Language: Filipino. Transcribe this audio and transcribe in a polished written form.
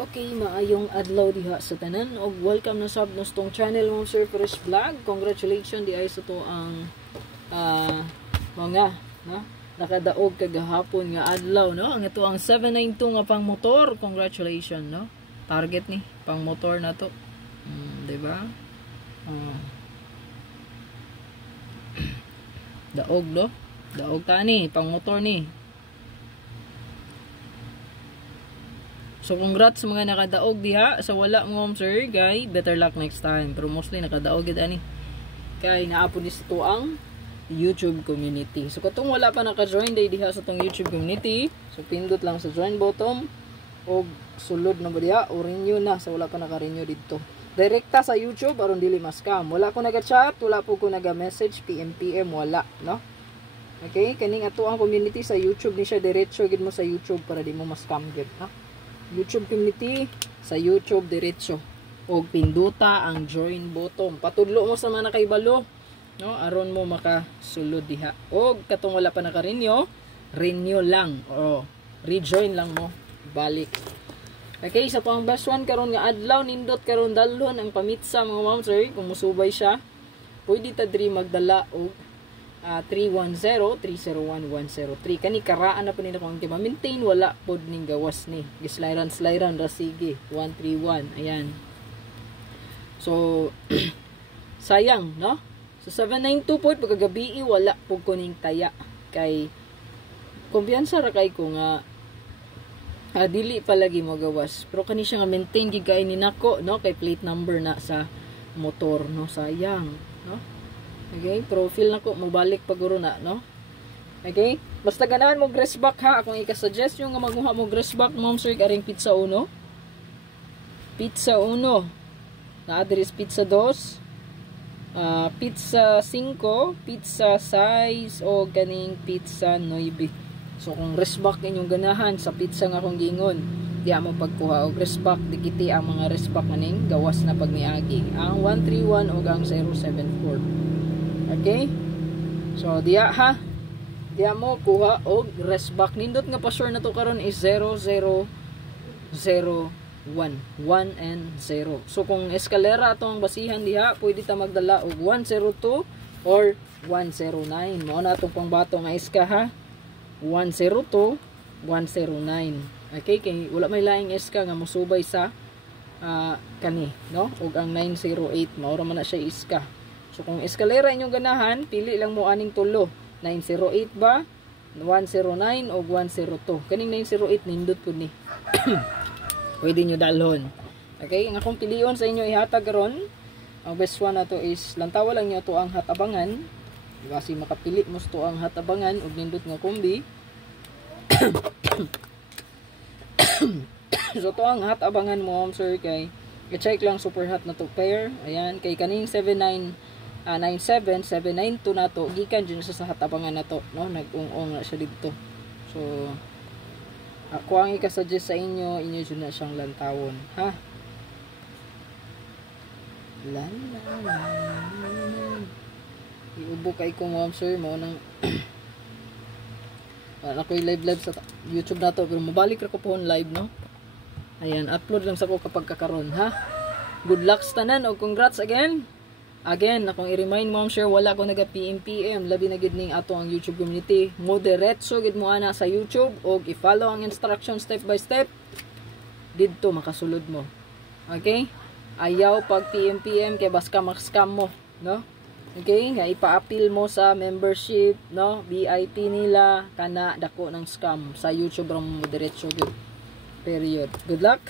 Okay, maayong adlaw diha sa tanan og welcome na sab nos tong channel mo Sir Fresh Vlog. Congratulations di ay sa to ang mga nakadaog kagahapon nga adlaw no. Ang ito ang 792 nga pang motor. Congratulations no. Target ni pang motor na to. Di ba? Daog no. Daog ta ni pang motor ni. So congrats sa mga nakadaog diha. Sa wala mo sir, guy, better luck next time. Pero mostly nakadaog gid ani. Kay naapod ni sa tuang YouTube community. So katong wala pa naka-join day diha sa tong YouTube community, so pindot lang sa join button og sulod na ba diha o renew na sa wala pa naka-renew dito. Direkta sa YouTube aron dili ma-scam. Wala ko naga-chat, wala po ko naga-message PM wala, no? Okay, kaning ato ang community sa YouTube ni siya diretso gid mo sa YouTube para di mo ma-scam gid, ha? YouTube community sa YouTube diretso og pinduta ang join button. Patudlo mo sa mga nakaibalo, no, aron mo makasulod diha. Og katong wala pa naka-renew, renew lang o rejoin lang mo balik. Okay, sa pang best one karon nga adlaw nindot karon dalhon ang pamitsa mga ma'am sir, kung musubay siya, pwede ta diri magdala og 310-301-103. Kani karaan na po nila kung ma-maintain, wala po ning gawas ni. Gislairan ra sige. 131. Ayan. So, sayang, no? So, 792 po, pagkagabi, wala po kuning taya. Kay, kumpiyansa ra kay ko nga, dili palagi mo gawas. Pero kani siya nga maintain, gigay ni nako, no? Kay plate number na sa motor, no? Sayang, no? Okay, profile na ko, mabalik paguro na, no? Okay, basta ganahan mo grass back ha, akong ika-suggest yung nga maguha mo grass back, ma'am sir, karing pizza 1. Pizza 1. Na-address pizza 2. Pizza 5, pizza size, o ganing pizza 9. So, kung grass back inyong ganahan sa pizza nga kong gingon, di mo pagkuha o grass back, dikiti ang mga grass back maning gawas na pagniagi. Ang 131 o ang 074. Okay? So, diya ha. Diya mo kuha og rest back. Nindot nga pa sure na to karon is 0001. 1 and 0. So, kung eskalera atong basihan diha, pwede ta magdala og 102 or 109. Mao na atong pangbato nga iska ha. 102, 109. Okay? Kay wala may laing iska nga musubay sa kani, no? Og ang 908. Mao ra man na siya iska. So, kung eskalera inyong ganahan, pili lang mo aning tulo. 908 ba? 109 o 102. Kaning 908, nindot po ni. Pwede nyo dalhon. Okay? Ang akong piliyon sa inyo ihatag ron. Ang best one na to is, lantawa lang nyo to ang hatabangan. Kasi makapili mo to ang hatabangan o nindot nga kumbi. So, to ang hatabangan mo, sir, kay i-check lang super hot na to pair. Ayan, kay kaning 97, 792 na to, gikan dyan sa hatabangan na to, no? Nag-ung-ung na siya dito. So, ako ang ikasuggest sa inyo, dyan na siyang lantawon, ha? Iubo kay ko mo, sir, mo nang ako'y live sa YouTube na to, pero mabalik ko po live, no? Ayan, upload lang sa ko kapag kakaroon, ha? Good luck sa tanan, o congrats again! Again, akong i-remind mo, sure, wala ko naga-PM, labi na gid ning ato ang YouTube community. Mo diretso gid mo ana sa YouTube og i-follow ang instruction step by step. Didto makasulod mo. Okay? Ayaw pag PM kay baska mak-scam mo, no? Okay? Nga ipa-appeal mo sa membership, no? VIP nila kana dako ng scam sa YouTube ra mo diretso gid. Period. Good luck.